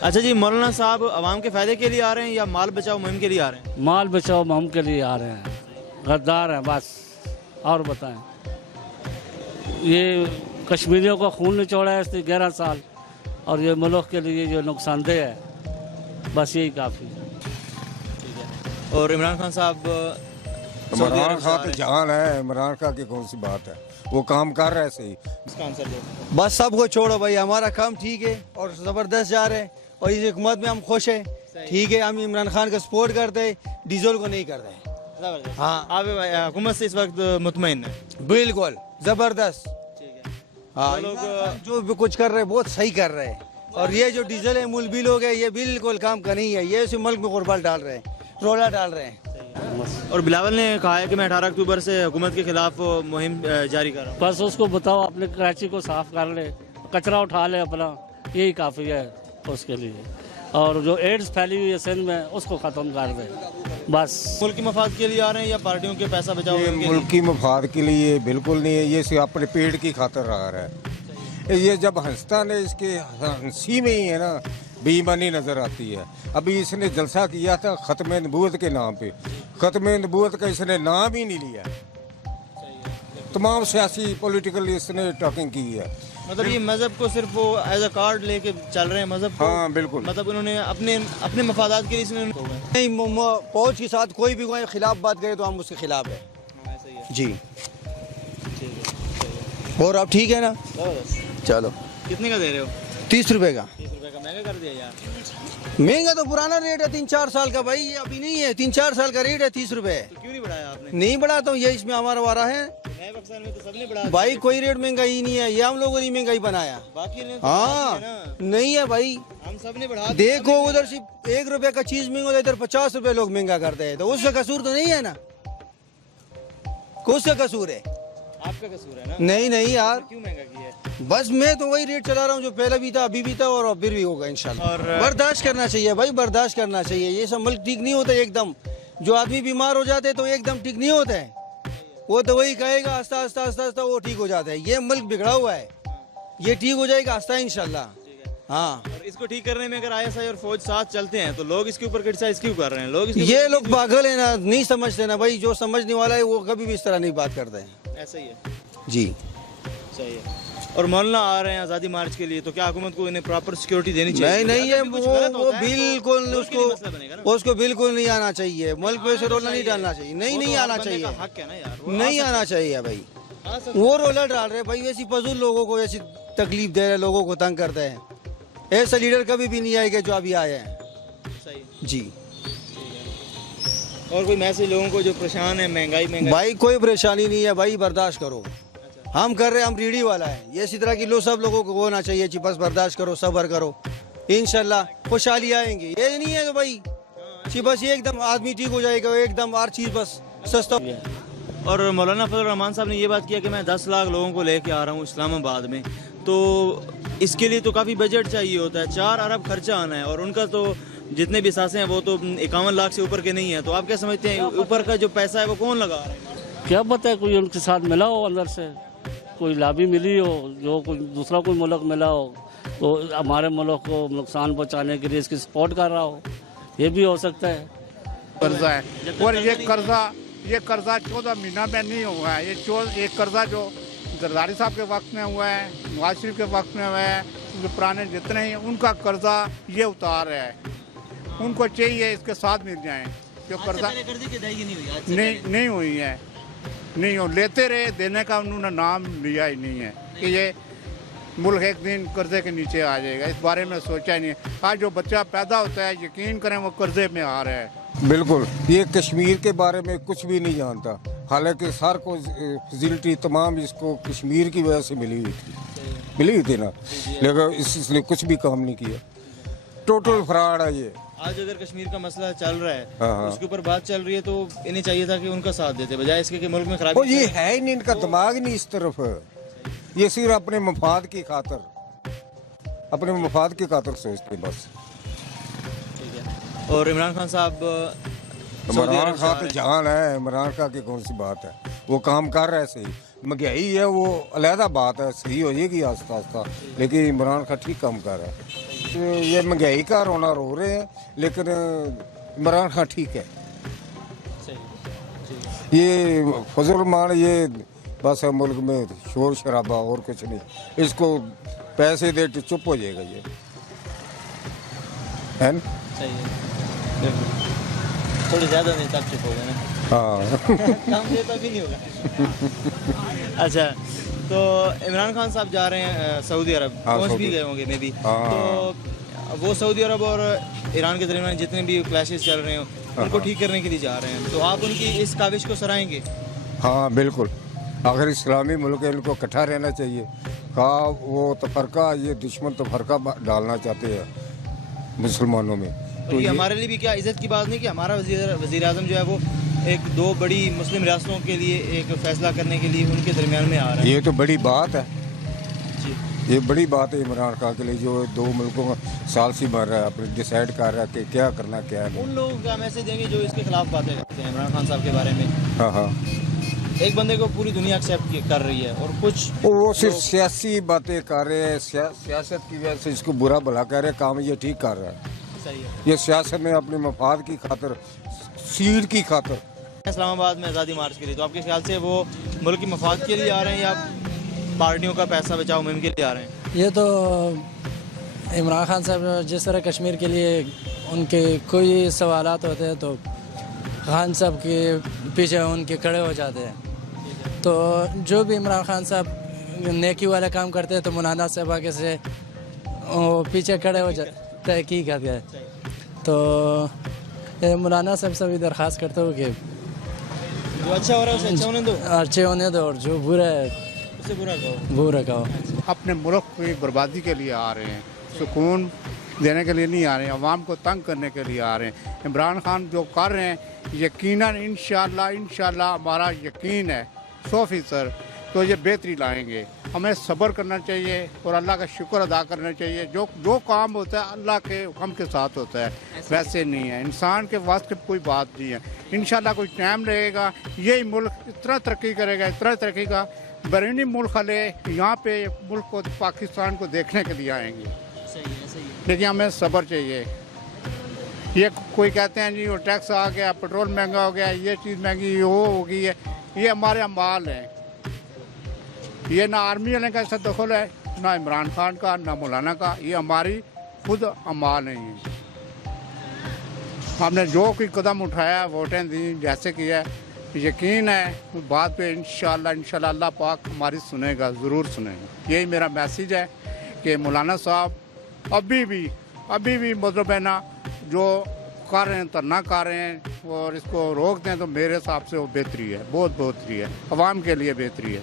अच्छा जी, मौलाना साहब आवाम के फ़ायदे के लिए आ रहे हैं या माल बचाओ मुहिम के लिए आ रहे हैं? माल बचाओ मुहिम के लिए आ रहे हैं, गद्दार हैं बस। और बताएं, ये कश्मीरियों का खून निचोड़ा है इसने 11 साल, और ये मुल्क के लिए जो नुकसानदेह है, बस यही काफ़ी है। और इमरान खान साहब इमरान खान तो जान है, इमरान खान की कौन सी बात है, वो काम कर रहे सही। इसका आंसर दो। बस सबको छोड़ो भाई, हमारा काम ठीक है और ज़बरदस्त जा रहे हैं और इस हुकूमत में हम खुश हैं। ठीक है, हम इमरान खान का सपोर्ट करते हैं, डीजल को नहीं करते हैं। हाँ, आप हुकूमत से इस वक्त मुतमईन है? बिल्कुल ज़बरदस्त। ठीक है। हाँ, लोग जो भी कुछ कर रहे हैं बहुत सही कर रहे हैं। और ये जो डीजल है मूल बिल हो गया, ये बिल्कुल काम का नहीं है, ये इस मुल्क में गुरबाल डाल रहे हैं, रोला डाल रहे हैं। और बिलावल ने कहा है कि मैं 18 अक्टूबर से हुकूमत के खिलाफ मुहिम जारी कर रहा हूँ। बस उसको बताओ अपने कराची को साफ कर ले, कचरा उठा ले अपना, यही काफ़ी है उसके लिए। और जो एड्स फैली हुई है सिंध में, उसको ख़त्म कर दे बस। मुल्क की मफाद के लिए आ रहे हैं या पार्टियों के पैसा बचाओ? ये मुल्क की मफाद के लिए बिल्कुल नहीं है, ये सिर्फ अपने पेट की खातर आ रहा है। ये जब हंसता ने, इसके हंसी में ही है ना बेईमानी नज़र आती है। अभी इसने जलसा किया था ख़त्म नबूवत के नाम पे, ख़त्म नबूवत का इसने नाम ही नहीं लिया। तमाम सियासी पॉलिटिकल इसने टॉकिंग की है। मतलब ये मजहब को सिर्फ वो एज अ कार्ड लेके चल रहे हैं मजहब को। हाँ बिल्कुल, मतलब उन्होंने अपने अपने मफादात के लिए इसने नहीं, फौज के साथ कोई भी कोई खिलाफ बात करे तो हम उसके खिलाफ है। ऐसा ही है। जी, ठीक है। और अब ठीक है ना? चलो, कितने का दे रहे हो? 30 रुपए का। 30 रुपए का महंगा कर दिया यार। महंगा तो पुराना रेट है, 3-4 साल का भाई, ये अभी नहीं है। 3-4 साल का रेट है, 30 रुपए। तो क्यों नहीं बढ़ाया आपने? नहीं बढ़ाता हूँ, ये इसमें हमारा वारा है नए पाकिस्तान में तो सबने बढ़ा भाई। कोई रेट महंगाई नहीं है, ये हम लोगों ने महंगाई बनाया। बाकी ने तो हाँ, बढ़ा दिया ना। नहीं है भाई। हम सबने बढ़ा दिया। देखो उधर सिर्फ 1 रुपए का चीज महंगा, इधर 50 रुपए लोग महंगा करते हैं, तो उसका कसूर तो नहीं है ना? उसका कसूर है? आपका कसूर है ना? नहीं नहीं यार, क्यों महंगा किया है? बस मैं तो वही रेट चला रहा हूँ जो पहले भी था, अभी भी था और फिर भी होगा इंशाल्लाह। और बर्दाश्त करना चाहिए भाई, बर्दाश्त करना चाहिए। ये सब मुल्क ठीक नहीं होता एकदम। जो आदमी बीमार हो जाते तो एकदम ठीक नहीं होता है, वो तो वही कहेगा आस्ता आस्ता आस्ता आस्ता वो ठीक हो जाता है। ये मुल्क बिगड़ा हुआ है, ये ठीक हो जाएगा आस्ता इंशाल्लाह। हाँ, और इसको ठीक करने में अगर आईएसआई और फौज साथ चलते हैं तो लोग इसके ऊपर क्रिटिसाइज क्यों कर रहे हैं? लोग ये लोग पागल है ना, नहीं समझते ना भाई। जो समझने वाला है वो कभी भी इस तरह नहीं बात करते हैं। ऐसा ही है। जी, सही है। और मौलाना आ रहे हैं आज़ादी मार्च के लिए, तो क्या हुकूमत को इन्हें प्रॉपर सिक्योरिटी देनी चाहिए? नहीं नहीं, ये अगर भी कुछ गलत वो होता है तो बिल्कुल मुल्क के लिए मसला बनेगा ना। उसको बिल्कुल नहीं आना चाहिए। मुल्क में से रोला नहीं डालना चाहिए। नहीं वो नहीं तो हर आना बंदे चाहिए, का हक है ना यार, वो नहीं आ आना चाहिए भाई। सकता वो रोला डाल रहे भाई, ऐसी फजूल लोगों को ऐसी तकलीफ दे रहे, लोगों को तंग करते हैं। ऐसा लीडर कभी भी नहीं आएगा जो अभी आए हैं। है। सही। जी और कोई मैसेज लोगों को जो परेशान है महंगाई भाई, कोई परेशानी नहीं है भाई, बर्दाश्त करो। हम कर रहे हैं, हम रीढ़ी वाला है। ये इसी तरह की लो सब लोगों को होना चाहिए कि बस बर्दाश्त करो, सब्र करो, इंशाल्लाह खुशहाली आएंगे। ये नहीं है तो भाई कि बस एकदम आदमी ठीक हो जाएगा, एकदम हर चीज़ बस सस्ता। और मौलाना फजल रहमान साहब ने ये बात किया कि मैं 10 लाख लोगों को लेके आ रहा हूँ इस्लामाबाद में, तो इसके लिए तो काफ़ी बजट चाहिए होता है, 4 अरब खर्चा आना है, और उनका तो जितने भी सांसें हैं वो तो 51 लाख से ऊपर के नहीं है। तो आप क्या समझते हैं, ऊपर का जो पैसा है वो कौन लगा रहा है? क्या पता है, कोई उनके साथ मिला हो, अंदर से कोई लाभी मिली हो, जो कोई दूसरा कोई मुल्क मिला हो तो हमारे मुल्क को नुकसान पहुँचाने के लिए इसकी सपोर्ट कर रहा हो, ये भी हो सकता है। कर्जा है, और ये कर्जा 14 महीना में नहीं हुआ है। ये कर्जा जो जरदारी साहब के वक्त में हुआ है, नवाज शरीफ के वक्त में हुआ है, जो पुराने जितने हैं उनका कर्जा ये उतार रहा है। उनको चाहिए इसके साथ मिल जाए, जो कर्जा नहीं हुई है, नहीं हो लेते रहे, देने का उन्होंने नाम लिया ही नहीं है कि ये मुल्क एक दिन कर्जे के नीचे आ जाएगा। इस बारे में सोचा ही नहीं है। आज जो बच्चा पैदा होता है, यकीन करें वो कर्जे में आ रहा है। बिल्कुल। ये कश्मीर के बारे में कुछ भी नहीं जानता, हालांकि सर को फैसिलिटी तमाम इसको कश्मीर की वजह से मिली हुई थी ना, लेकिन इसलिए कुछ भी काम नहीं किया। टोटल फ्रॉड है ये। आज अगर कश्मीर का मसला चल रहा है, हाँ। उसके ऊपर बात चल रही है, तो इन्हें चाहिए था कि उनका साथ देते, बजाय इसके कि मुल्क में खराबी। और ये है ही नहीं, इनका दिमाग नहीं इस तरफ है। ये सिर्फ अपने मफाद की खातर, अपने मफाद की खातर सोचते बस। ठीक है। और इमरान खान साहब इमरान खान तो जान है, इमरान खान की कौन सी बात है, वो काम कर रहे सही। महंगाई है वो अलहदा बात है, सही हो जाएगी आस्ता आस्ता, लेकिन इमरान खान ठीक काम कर रहा है। ये महंगाई का रोना रो रहे हैं, लेकिन इमरान खान ठीक है। ये फजल मान ये बस है मुल्क में शोर शराबा और कुछ नहीं, इसको पैसे दे तो चुप हो जाएगा ये, है ना? सही है, बिल्कुल। थोड़ी ज़्यादा नहीं तब चुप हो गए ना। हाँ काम देता भी नहीं होगा। अच्छा, तो इमरान खान साहब जा रहे हैं सऊदी अरब, हाँ, पहुंच भी सऊदी। गए होंगे मे बी। हाँ। तो वो सऊदी अरब और ईरान के दरमियान जितने भी क्लैशेस चल रहे हैं उनको ठीक करने के लिए जा रहे हैं, तो आप उनकी इस काविश को सराहेंगे? हाँ बिल्कुल, अगर इस्लामी मुल्क है इनको इकट्ठा रहना चाहिए। कहा वो तफरका, ये दुश्मन तफरका डालना चाहते हैं मुसलमानों में, तो ये हमारे लिए भी क्या इज्जत की बात नहीं कि हमारा वज़ीर आज़म जो है वो एक दो बड़ी मुस्लिम रियासतों के लिए एक फ़ैसला करने के लिए उनके दरमियान में आ रहा है। ये तो बड़ी बात है, जी। ये बड़ी बात है इमरान खान के लिए, जो दो मुल्कों का सालसी मार रहा है, अपने डिसाइड कर रहा है कि क्या करना क्या है। उन लोगों का मैसेज देंगे जो इसके खिलाफ बातें करते हैं इमरान खान साहब के बारे में। हाँ हाँ, एक बंदे को पूरी दुनिया एक्सेप्ट कर रही है और कुछ वो सिर्फ सियासी बातें कर रहे हैं, सियासत की वजह से इसको बुरा भला कह रहे हैं, काम ये ठीक कर रहा है। सही है। ये सियासत में अपने मफाद की खातिर, सीट की खातिर। इस्लामाबाद में आज़ादी मार्च के लिए, तो आपके ख्याल से वो मुल्क के मफाद के लिए आ रहे हैं या पार्टियों का पैसा बचाओ मुहिम के लिए आ रहे हैं? ये तो इमरान खान साहब जिस तरह कश्मीर के लिए उनके कोई सवालात होते हैं तो खान साहब के पीछे उनके खड़े हो जाते हैं। तो जो भी इमरान खान साहब नेकी वाला काम करते हैं तो मौलाना साहब आगे से वो पीछे खड़े हो जाते, तहकीक करते हैं। तो ये मौलाना साहब से भी दरख्वास्त करता हूँ कि जो अच्छा हो रहा है उसे अच्छा होने दो, अच्छे होने दो और जो बुरा है उसे बुरा कहो। बुरा कहो। अपने मुल्क की बर्बादी के लिए आ रहे हैं, सुकून देने के लिए नहीं आ रहे हैं, अवाम को तंग करने के लिए आ रहे हैं। इमरान खान जो कर रहे हैं यकीनन इंशाल्लाह हमारा यकीन है 100% तो ये बेहतरी लाएंगे। हमें सब्र करना चाहिए और अल्लाह का शुक्र अदा करना चाहिए। जो काम होता है अल्लाह के हुक्म के साथ होता है, वैसे नहीं है, इंसान के वास्ते कोई बात नहीं है। इंशाल्लाह कोई टाइम रहेगा, यही मुल्क इतना तरक्की करेगा, इतना तरक्की का बैरूनी मुल्क वाले यहाँ पे मुल्क को पाकिस्तान को देखने के लिए आएंगे। सही है। लेकिन हमें सब्र चाहिए। ये कोई कहते हैं जी वो टैक्स आ गया, पेट्रोल महंगा हो गया, ये चीज़ महंगी वो हो गई है, ये हमारे अमाल हैं। ये ना आर्मी वाले का ऐसा दखल है, ना इमरान खान का, ना मौलाना का, ये हमारी खुद अमाल नहीं है। हमने जो कोई कदम उठाया, वोटें दी, जैसे किया, यकीन है उस बात पे इंशाल्लाह अल्लाह पाक हमारी सुनेगा, ज़रूर सुनेगा। यही मेरा मैसेज है कि मौलाना साहब अभी भी मतलब है ना जो कर रहे हैं, धरना कर रहे हैं और इसको रोक दें तो मेरे हिसाब से वो बेहतरी है, बहुत बेहतरी है, अवाम के लिए बेहतरी है।